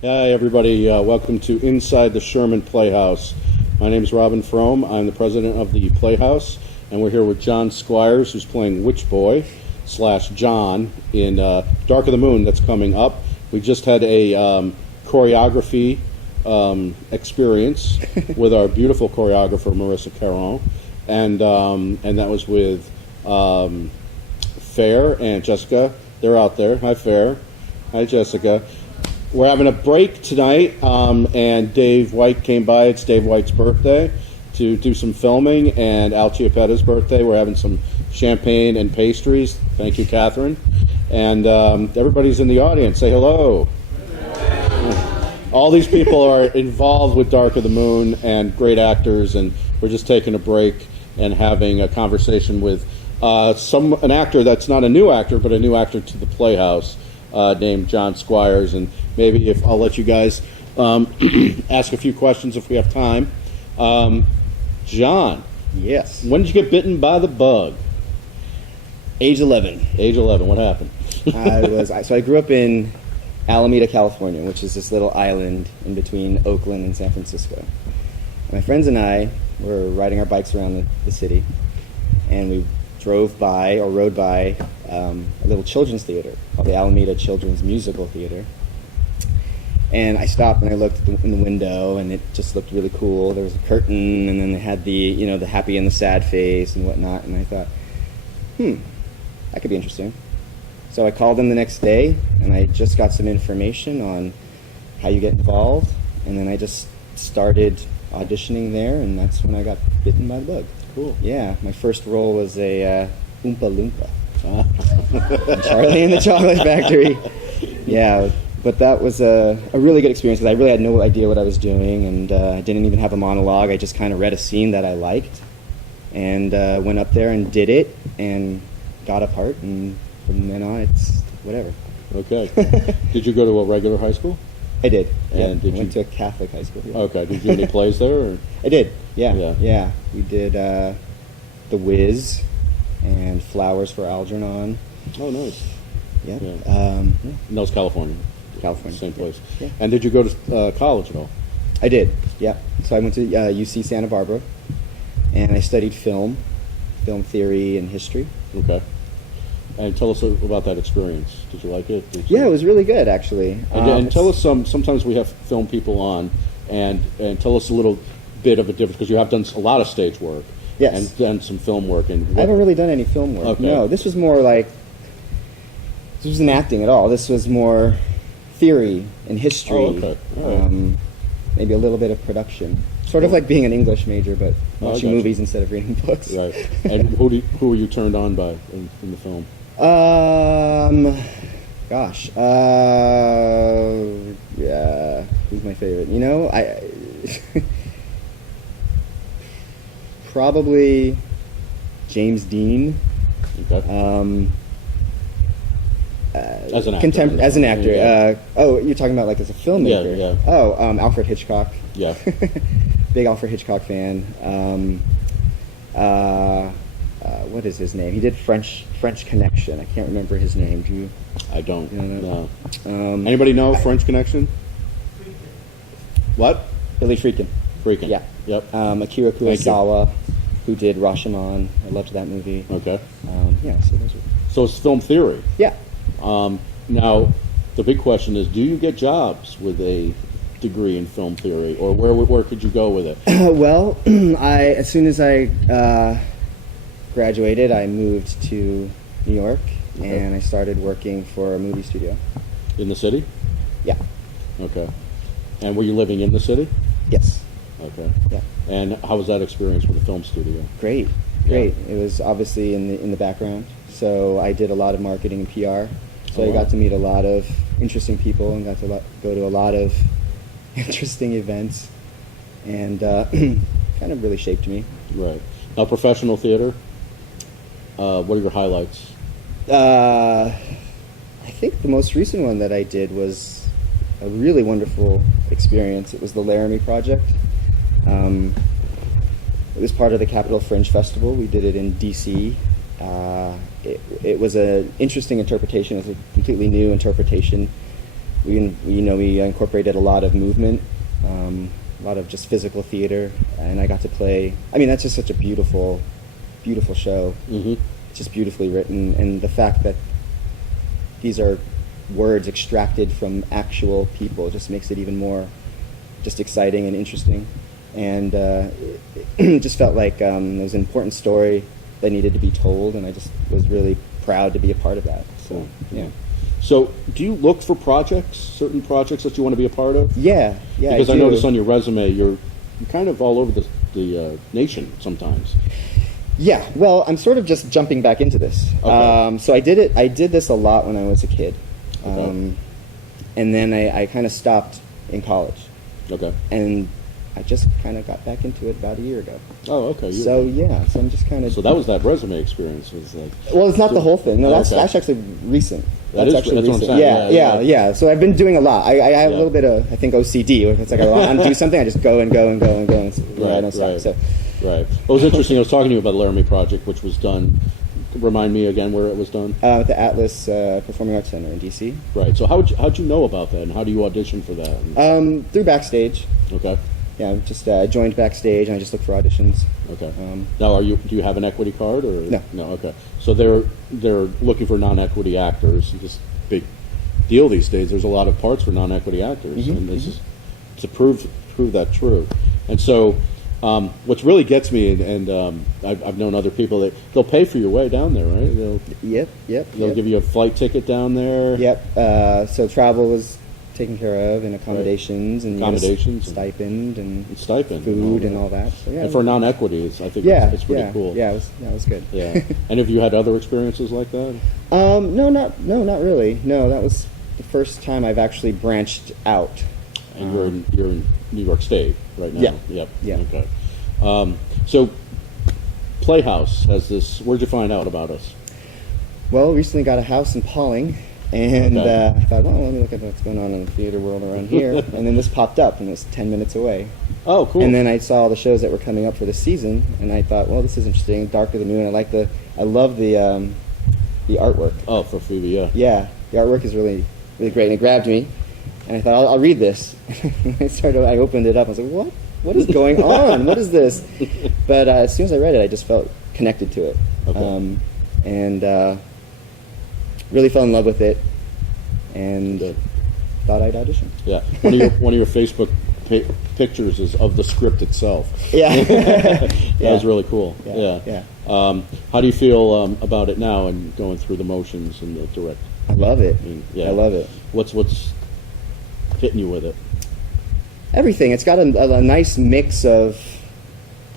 Hi, everybody. Welcome to Inside the Sherman Playhouse. My name is Robin Frome. I'm the president of the Playhouse, and we're here with John Squires, who's playing Witch Boy / John in Dark of the Moon that's coming up. We just had a choreography experience with our beautiful choreographer, Marissa Caron, and that was with Fair and Jessica. They're out there. Hi, Fair. Hi, Jessica. We're having a break tonight, and Dave White came by. It's Dave White's birthday to do some filming, and Al Chiappetta's birthday. We're having some champagne and pastries. Thank you, Catherine. And everybody's in the audience. Say hello. All these people are involved with Dark of the Moon and great actors, and we're just taking a break and having a conversation with an actor that's not a new actor, but a new actor to the Playhouse, named John Squires. And maybe if I'll let you guys ask a few questions if we have time. John. Yes. When did you get bitten by the bug? Age 11. Age 11. What happened? I grew up in Alameda, California, which is this little island in between Oakland and San Francisco. And my friends and I were riding our bikes around the city, and we rode by a little children's theater called the Alameda Children's Musical Theater. And I stopped and I looked in the window, and it just looked really cool. There was a curtain, and then they had the happy and the sad face and whatnot. And I thought, that could be interesting. So I called them the next day, and I just got some information on how you get involved. And then I just started auditioning there, and that's when I got bitten by the bug. Cool. Yeah, my first role was a Oompa Loompa. Charlie and the Chocolate Factory. Yeah, but that was a really good experience because I really had no idea what I was doing, and I didn't even have a monologue. I just kind of read a scene that I liked and went up there and did it and got a part, and from then on it's whatever. Okay. Did you go to a regular high school? I did. And I went to a Catholic high school. Yeah. Okay. Did you do any plays there? Or? I did. Yeah. We did The Wiz and Flowers for Algernon. Oh, nice. Yeah. And that was California. California. Same place. Yeah. And did you go to college at all? I did. Yeah. So I went to UC Santa Barbara, and I studied film theory and history. Okay. And tell us about that experience. Did you like it? Yeah, it was really good, actually. And tell us sometimes we have film people on, and tell us a little bit of a difference, because you have done a lot of stage work. Yes. And done some film work. And I haven't really done any film work. Okay. No, this was more like, this wasn't acting at all. This was more theory and history. Oh, okay. All right. Maybe a little bit of production. Sort of like being an English major, but watching gotcha. movies instead of reading books. Right. And who were you turned on by in the film? Yeah, who's my favorite? I probably James Dean. Okay. As an actor. As an actor. Yeah. You're talking about like as a filmmaker? Yeah. Oh, Alfred Hitchcock. Yeah. Big Alfred Hitchcock fan. What is his name? He did French Connection. I can't remember his name. Do you? I don't. No. Anybody know French Connection? What? Billy Friedkin. Friedkin. Yeah. Yep. Akira Kurosawa, who did Rashomon. I loved that movie. Okay. So those were. So it's film theory. Yeah. Now, the big question is, do you get jobs with a degree in film theory, or where could you go with it? Well, as soon as I graduated, I moved to New York, and I started working for a movie studio. In the city? Yeah. Okay. And were you living in the city? Yes. Okay. Yeah. And how was that experience with the film studio? Great. It was obviously in the background, so I did a lot of marketing and PR. So I got to meet a lot of interesting people and got to go to a lot of interesting events, and kind of really shaped me. Right. Now, professional theater, what are your highlights? I think the most recent one that I did was a really wonderful experience. It was the Laramie Project. It was part of the Capitol Fringe Festival. We did it in D.C. It was an interesting interpretation. It was a completely new interpretation we incorporated a lot of movement, a lot of just physical theater, and I got to play. I mean, that's just such a beautiful, beautiful show. Mm-hmm. It's just beautifully written, and the fact that these are words extracted from actual people just makes it even more just exciting and interesting. And it just felt like it was an important story that needed to be told, and I just was really proud to be a part of that. So, yeah. So, do you look for certain projects that you want to be a part of? Yeah. Because I do. noticed on your resume, you're kind of all over the nation sometimes. Yeah, well, I'm sort of just jumping back into this. Okay. So I did this a lot when I was a kid. Okay. And then I kind of stopped in college. Okay. And I just kind of got back into it about a year ago. Oh, okay. So I'm just kind of... So that was that resume experience. Was like... Well, it's not the whole thing. No, that's okay. actually recent. That's actually what I'm recent. saying. Yeah. So I've been doing a lot. I have a little bit of, I think, OCD. Where if it's like I want to do something, I just go and go and go and go. And I don't stop. Right. So, Right. Well, it was interesting. I was talking to you about the Laramie Project, which was done. Remind me again where it was done. at the Atlas Performing Arts Center in D.C. Right. So how'd you know about that, and how do you audition for that? Through Backstage. Okay. Yeah, just joined Backstage and I just looked for auditions. Okay. Now, do you have an equity card or No? No. Okay. So they're looking for non-equity actors. This big deal these days. There's a lot of parts for non-equity actors, and this is to prove that true. And so, what really gets me, and I've known other people that they'll pay for your way down there, right? They'll give you a flight ticket down there. Yep. So travel was taken care of, and accommodations, and stipend and stipend, food, and all that. So, yeah. And for non-equities, I think it's pretty cool. Yeah, it was good. Yeah. And have you had other experiences like that? No, not really. No, that was the first time I've actually branched out. And you're in New York State right now. Yeah. Yep. Yeah. Okay. So, Playhouse has this. Where'd you find out about us? Well, recently got a house in Pawling, and Okay. I thought, well, let me look at what's going on in the theater world around here. And then this popped up, and it was 10 minutes away. Oh, cool. And then I saw all the shows that were coming up for the season, and I thought, well, this is interesting. Dark of the Moon. I love the artwork. Oh, for Phoebe, yeah. Yeah, the artwork is really, really great, and it grabbed me. And I thought, I'll read this. I opened it up. I was like, what? What is going on? What is this? But as soon as I read it, I just felt connected to it. Okay. And really fell in love with it, and thought I'd audition. Yeah. One of your Facebook pictures is of the script itself. Yeah. That was really cool. Yeah. How do you feel about it now and going through the motions and the direct? I love it. Yeah. I love it. What's hitting you with it? Everything. It's got a nice mix of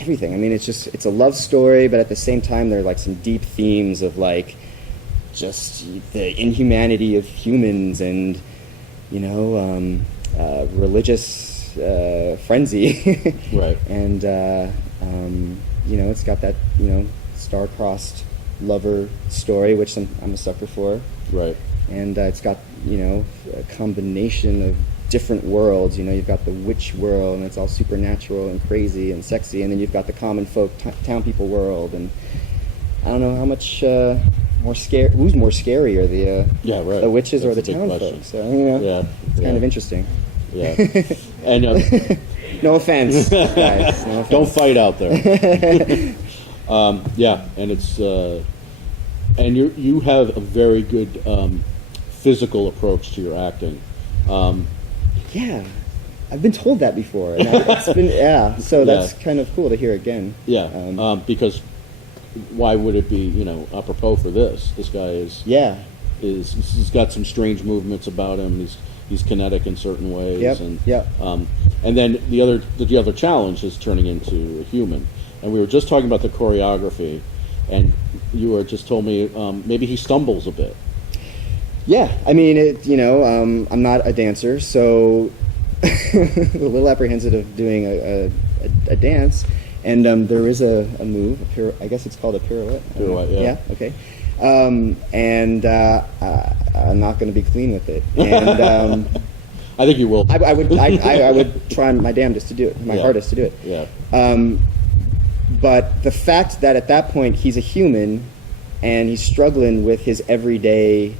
everything. I mean, it's a love story, but at the same time, there are like some deep themes of like just the inhumanity of humans and religious frenzy. Right. And it's got that star-crossed lover story, which I'm a sucker for. Right. And it's got a combination of different worlds. You've got the witch world, and it's all supernatural and crazy and sexy, and then you've got the common folk town people world, and I don't know how much who's more scarier, the witches or the town folk. So it's kind of interesting. Yeah. And no offense, guys. No offense. Don't fight out there. And it's and you have a very good physical approach to your acting. Yeah, I've been told that before, and it's been so that's kind of cool to hear again. Yeah, because why would it be apropos for this? This guy he's got some strange movements about him. He's kinetic in certain ways. And then the other challenge is turning into a human. And we were just talking about the choreography, and you were just told me maybe he stumbles a bit. Yeah, I mean, I'm not a dancer, so a little apprehensive of doing a dance. And there is a move, I guess it's called a pirouette. Pirouette, yeah. Yeah, okay. And I'm not going to be clean with it. And I think you will. I would try my damnedest to do it, my hardest to do it. Yeah. But the fact that at that point he's a human, and he's struggling with his everyday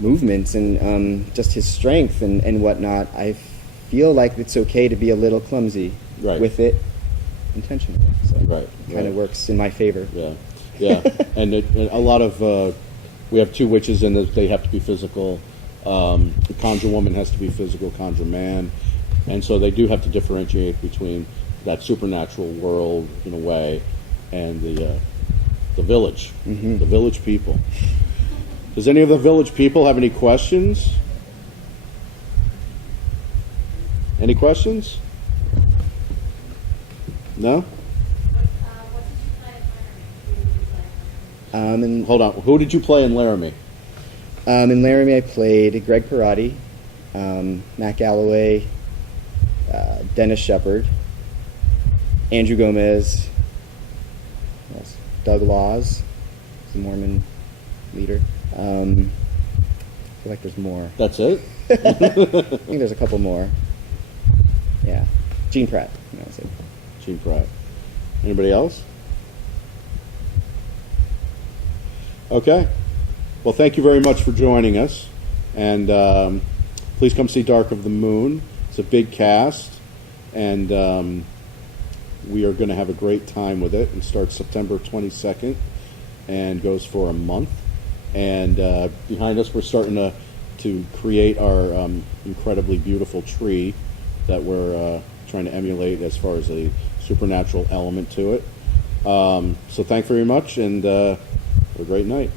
movements and just his strength and whatnot, I feel like it's okay to be a little clumsy Right. with it intentionally. So Right, it kind right. of works in my favor. Yeah, yeah, and a lot of we have two witches, and they have to be physical. The conjure woman has to be physical, conjure man, and so they do have to differentiate between that supernatural world in a way and the village, the village people. Does any of the village people have any questions? Any questions? No? And Hold on. Who did you play in Laramie? in Laramie, I played Greg Parati, Matt Galloway, Dennis Shepard, Andrew Gomez, who else? Doug Laws, the Mormon leader. I feel like there's more. That's it? I think there's a couple more. Yeah. Gene Pratt. That was it. Gene Pratt. Anybody else? Okay. Well, thank you very much for joining us. And please come see Dark of the Moon. It's a big cast. And we are going to have a great time with it. It starts September 22nd and goes for a month. And behind us, we're starting to create our incredibly beautiful tree that we're trying to emulate as far as a supernatural element to it. So thank you very much, and have a great night.